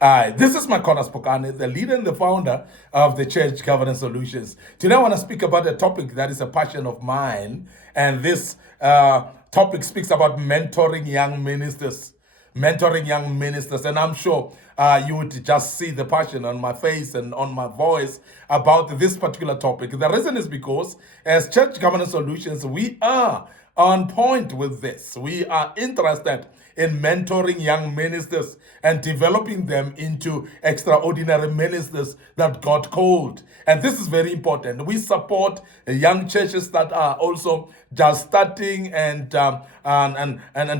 This is MIcornus Phokane, the leader and the founder of the Church Governance Solutions. Today, I want to speak about a topic that is a passion of mine, and this topic speaks about mentoring young ministers. Mentoring young ministers, and I'm sure you would just see the passion on my face and on my voice about this particular topic. The reason is because, as Church Governance Solutions, we are on point with this. We are interested in mentoring young ministers and developing them into extraordinary ministers that God called. And this is very important. We support young churches that are also just starting and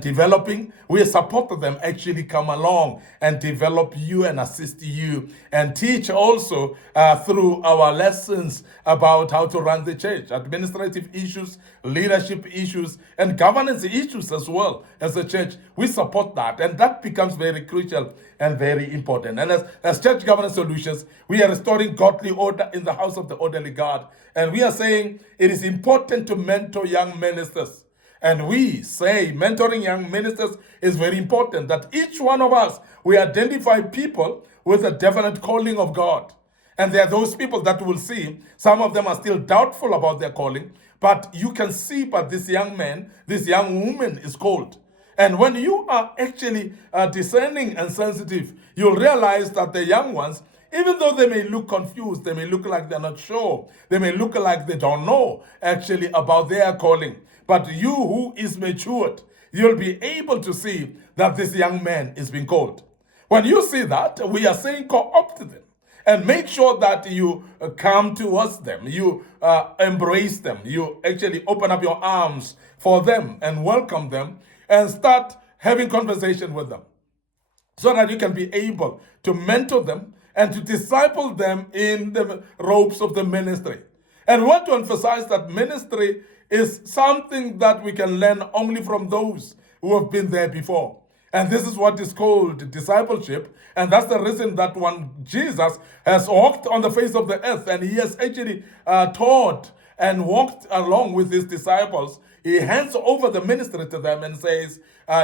developing. We support them actually come along and develop you and assist you and teach also through our lessons about how to run the church, administrative issues, leadership issues, and governance issues as well as a church. We support that, and that becomes very crucial and very important. And as Church Governance Solutions, we are restoring godly order in the house of the orderly God. And we are saying it is important to mentor young ministers. And we say mentoring young ministers is very important, that each one of us, we identify people with a definite calling of God. And there are those people that will see, some of them are still doubtful about their calling, but you can see, but this young man, this young woman is called. And when you are actually discerning and sensitive, you'll realize that the young ones, even though they may look confused, they may look like they're not sure, they may look like they don't know actually about their calling. But you who is matured, you'll be able to see that this young man is being called. When you see that, we are saying co-opt them and make sure that you come towards them, you embrace them, you actually open up your arms for them and welcome them and start having conversation with them so that you can be able to mentor them and to disciple them in the ropes of the ministry. And we want to emphasize that ministry is something that we can learn only from those who have been there before. And this is what is called discipleship. And that's the reason that when Jesus has walked on the face of the earth and he has actually taught and walked along with his disciples, he hands over the ministry to them and says,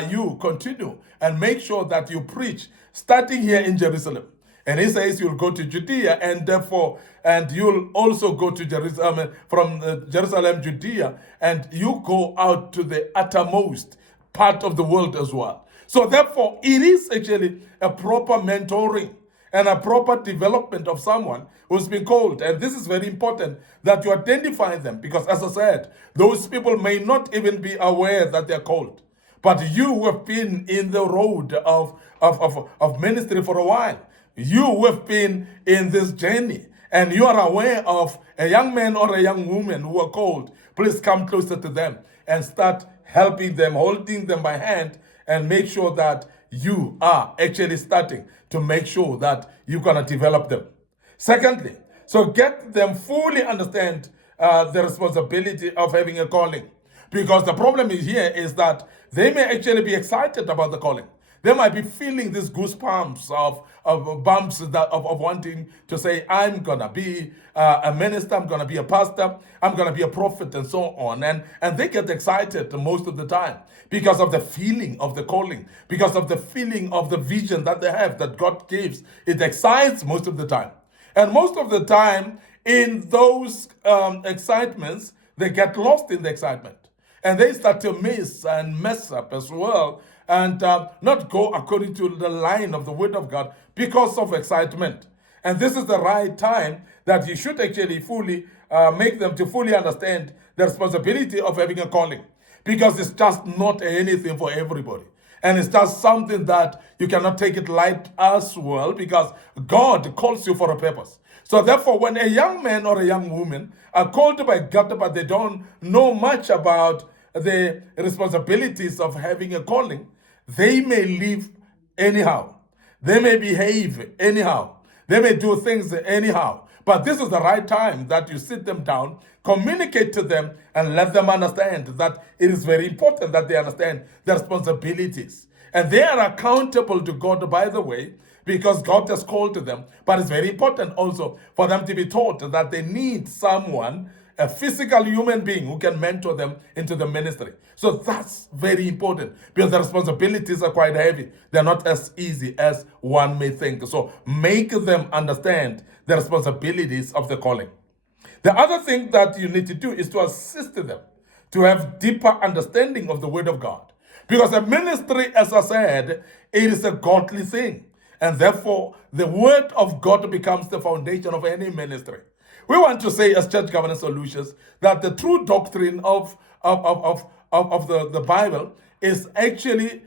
you continue and make sure that you preach, starting here in Jerusalem. And he says you'll go to Judea, and therefore, and you'll also go to Jerusalem, from Jerusalem, Judea, and you go out to the uttermost part of the world as well. So therefore, it is actually a proper mentoring and a proper development of someone who's been called. And this is very important that you identify them, because as I said, those people may not even be aware that they're called. But you who have been in the road of ministry for a while, you who have been in this journey, and you are aware of a young man or a young woman who are called, please come closer to them and start helping them, holding them by hand, and make sure that you are actually starting to make sure that you're going to develop them. Secondly, so get them fully understand the responsibility of having a calling. Because the problem is here is that they may actually be excited about the calling. They might be feeling these goosebumps of bumps of wanting to say, I'm going to be a minister, I'm going to be a pastor, I'm going to be a prophet, and so on. And they get excited most of the time because of the feeling of the calling, because of the feeling of the vision that they have, that God gives. It excites most of the time. And most of the time, in those excitements, they get lost in the excitement. And they start to miss and mess up as well, and not go according to the line of the word of God because of excitement. And this is the right time that you should actually fully make them to fully understand the responsibility of having a calling, because it's just not anything for everybody. And it's just something that you cannot take it light as well, because God calls you for a purpose. So therefore, when a young man or a young woman are called by God, but they don't know much about the responsibilities of having a calling, they may live anyhow. They may behave anyhow. They may do things anyhow. But this is the right time that you sit them down, communicate to them, and let them understand that it is very important that they understand their responsibilities. And they are accountable to God, by the way, because God has called to them. But it's very important also for them to be taught that they need someone a physical human being who can mentor them into the ministry. So that's very important because the responsibilities are quite heavy. They're not as easy as one may think. So make them understand the responsibilities of the calling. The other thing that you need to do is to assist them to have deeper understanding of the Word of God. Because a ministry, as I said, it is a godly thing. And therefore, the Word of God becomes the foundation of any ministry. We want to say, as Church Governance Solutions, that the true doctrine of the Bible is actually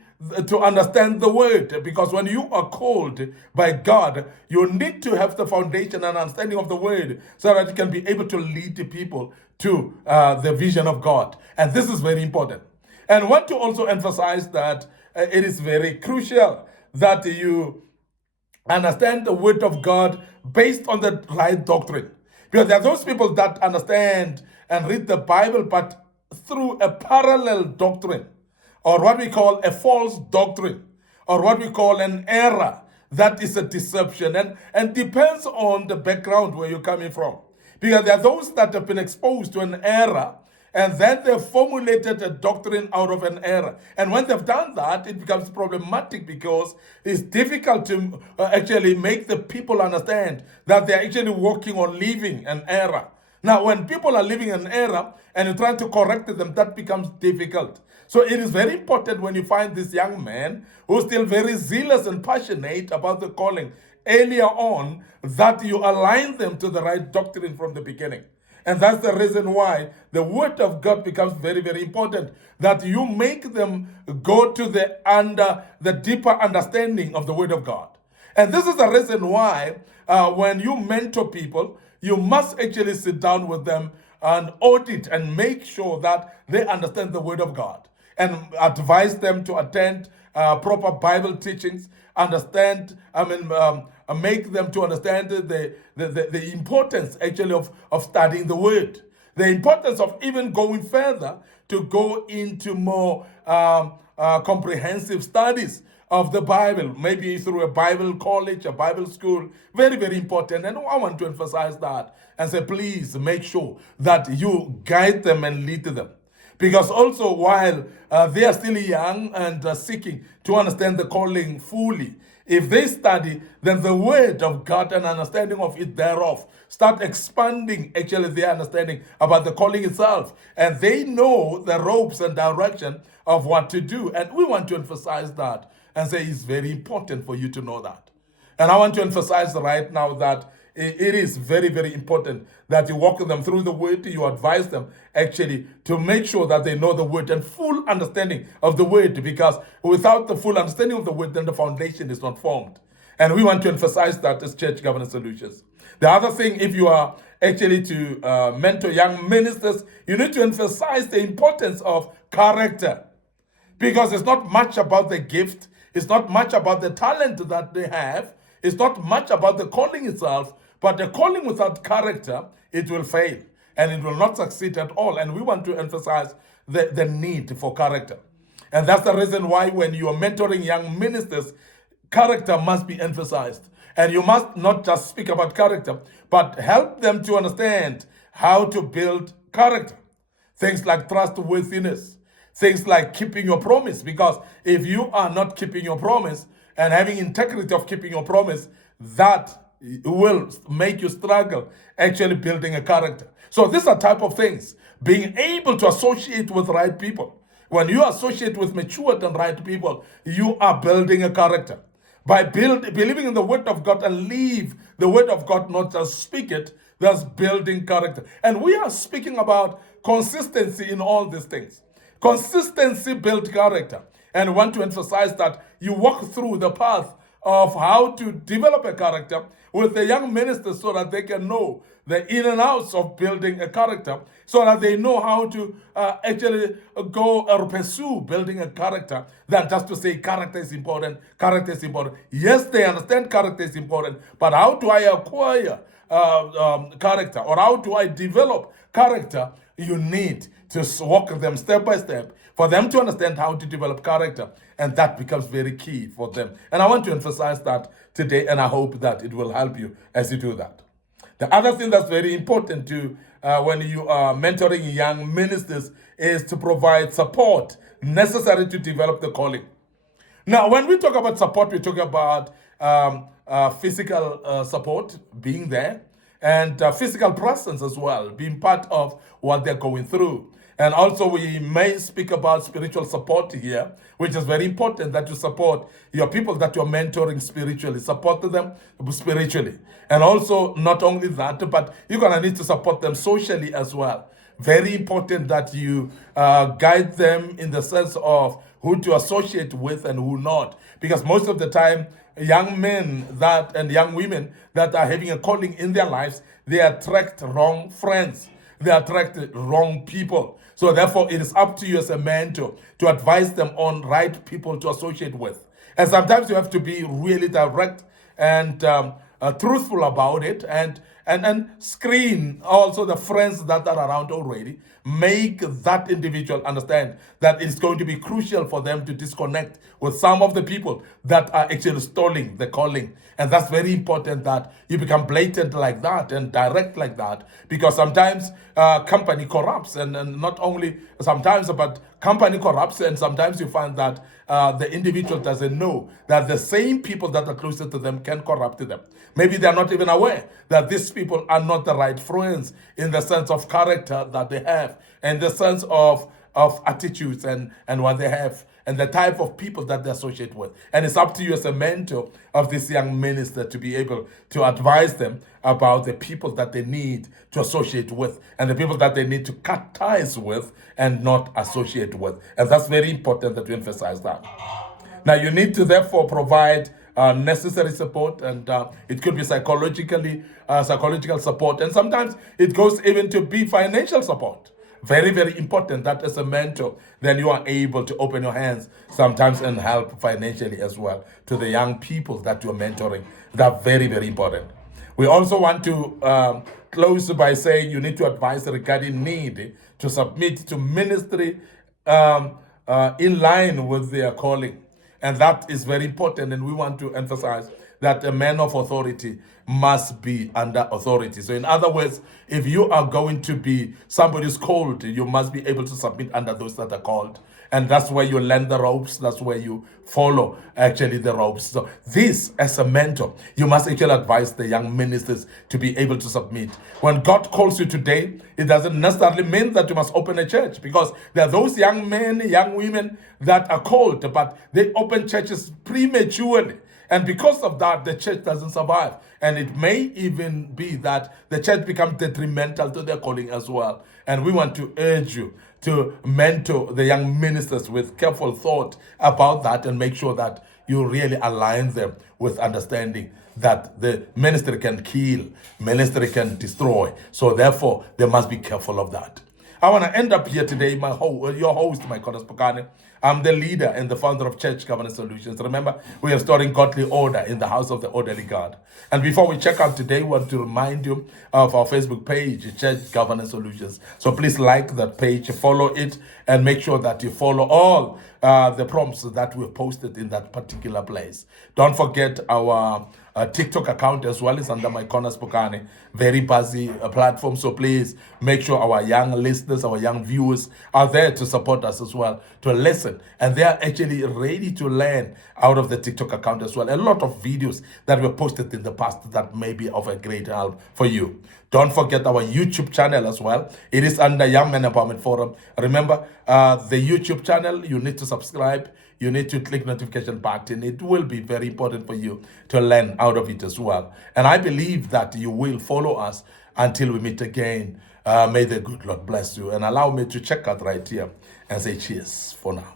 to understand the Word, because when you are called by God, you need to have the foundation and understanding of the Word so that you can be able to lead the people to the vision of God. And this is very important. And I want to also emphasize that it is very crucial that you understand the Word of God based on the right doctrine. Because there are those people that understand and read the Bible, but through a parallel doctrine, or what we call a false doctrine, or what we call an error. That is a deception, and depends on the background where you're coming from. Because there are those that have been exposed to an error, and then they've formulated a doctrine out of an error. And when they've done that, it becomes problematic because it's difficult to actually make the people understand that they're actually working on living an error. Now, when people are living an error and you're trying to correct them, that becomes difficult. So it is very important when you find this young man who's still very zealous and passionate about the calling earlier on, that you align them to the right doctrine from the beginning. And that's the reason why the Word of God becomes very, very important, that you make them go to the deeper understanding of the Word of God. And this is the reason why when you mentor people, you must actually sit down with them and audit and make sure that they understand the Word of God, and advise them to attend proper Bible teachings, make them to understand the importance actually of studying the Word, the importance of even going further to go into more comprehensive studies of the Bible, maybe through a Bible college, a Bible school. Very, very important. And I want to emphasize that and say, please make sure that you guide them and lead them. Because also, while they are still young and seeking to understand the calling fully, if they study, then the Word of God and understanding of it thereof start expanding actually their understanding about the calling itself. And they know the ropes and direction of what to do. And we want to emphasize that and say it's very important for you to know that. And I want to emphasize right now that it is very, very important that you walk them through the Word, you advise them actually to make sure that they know the Word and full understanding of the Word, because without the full understanding of the Word, then the foundation is not formed. And we want to emphasize that as Church Governance Solutions. The other thing, if you are actually to mentor young ministers, you need to emphasize the importance of character, because it's not much about the gift, it's not much about the talent that they have, it's not much about the calling itself, but the calling without character, it will fail and it will not succeed at all. And we want to emphasize the need for character. And that's the reason why when you are mentoring young ministers, character must be emphasized. And you must not just speak about character, but help them to understand how to build character. Things like trustworthiness, things like keeping your promise. Because if you are not keeping your promise and having integrity of keeping your promise, that will make you struggle actually building a character. So these are type of things. Being able to associate with right people. When you associate with matured and right people, you are building a character. By believing in the Word of God and leave the Word of God, not just speak it, that's building character. And we are speaking about consistency in all these things. Consistency builds character. And I want to emphasize that you walk through the path of how to develop a character with the young ministers so that they can know the in and outs of building a character, so that they know how to actually go or pursue building a character, than just to say character is important, character is important. Yes, they understand character is important, but how do I acquire character, or how do I develop character? You need to walk them step by step for them to understand how to develop character. And that becomes very key for them. And I want to emphasize that today, and I hope that it will help you as you do that. The other thing that's very important to when you are mentoring young ministers is to provide support necessary to develop the calling. Now, when we talk about support, we talk about physical support, being there, and physical presence as well, being part of what they're going through. And also, we may speak about spiritual support here, which is very important that you support your people that you're mentoring spiritually, support them spiritually. And also, not only that, but you're going to need to support them socially as well. Very important that you guide them in the sense of who to associate with and who not. Because most of the time, young men that and young women that are having a calling in their lives, they attract wrong friends. They attract wrong people. So therefore, it is up to you as a mentor to advise them on right people to associate with. And sometimes you have to be really direct and truthful about it, and screen also the friends that are around already. Make that individual understand that it's going to be crucial for them to disconnect with some of the people that are actually stalling the calling. And that's very important that you become blatant like that and direct like that, because sometimes company corrupts, and not only sometimes, but company corrupts, and sometimes you find that the individual doesn't know that the same people that are closer to them can corrupt them. Maybe they're not even aware that these people are not the right friends in the sense of character that they have, and the sense of attitudes and what they have, and the type of people that they associate with. And it's up to you as a mentor of this young minister to be able to advise them about the people that they need to associate with, and the people that they need to cut ties with and not associate with. And that's very important that we emphasize that. Now, you need to therefore provide necessary support, and it could be psychological support, and sometimes it goes even to be financial support. Very, very important that as a mentor, then you are able to open your hands sometimes and help financially as well to the young people that you're mentoring. That's very, very important. We also want to close by saying you need to advise regarding need to submit to ministry in line with their calling. And that is very important. And we want to emphasize that a man of authority must be under authority. So in other words, if you are going to be somebody who's called, you must be able to submit under those that are called. And that's where you learn the ropes. That's where you follow actually the ropes. So this, as a mentor, you must actually advise the young ministers to be able to submit. When God calls you today, it doesn't necessarily mean that you must open a church, because there are those young men, young women that are called, but they open churches prematurely. And because of that, the church doesn't survive. And it may even be that the church becomes detrimental to their calling as well. And we want to urge you to mentor the young ministers with careful thought about that, and make sure that you really align them with understanding that the ministry can kill, ministry can destroy. So therefore, they must be careful of that. I want to end up here today, your host, MIcornus Phokane. I'm the leader and the founder of Church Governance Solutions. Remember, we are restoring godly order in the house of the orderly God. And before we check out today, we want to remind you of our Facebook page, Church Governance Solutions. So please like that page, follow it, and make sure that you follow all the prompts that we've posted in that particular place. Don't forget our TikTok account as well is under MIcornus Phokane. Very busy platform. So please make sure our young listeners, our young viewers are there to support us as well, to listen. And they are actually ready to learn out of the TikTok account as well. A lot of videos that were posted in the past that may be of a great help for you. Don't forget our YouTube channel as well. It is under Young Men Empowerment Forum. Remember, the YouTube channel, you need to subscribe. You need to click notification button. It will be very important for you to learn out of it as well. And I believe that you will follow us until we meet again. May the good Lord bless you. And allow me to check out right here and say cheers for now.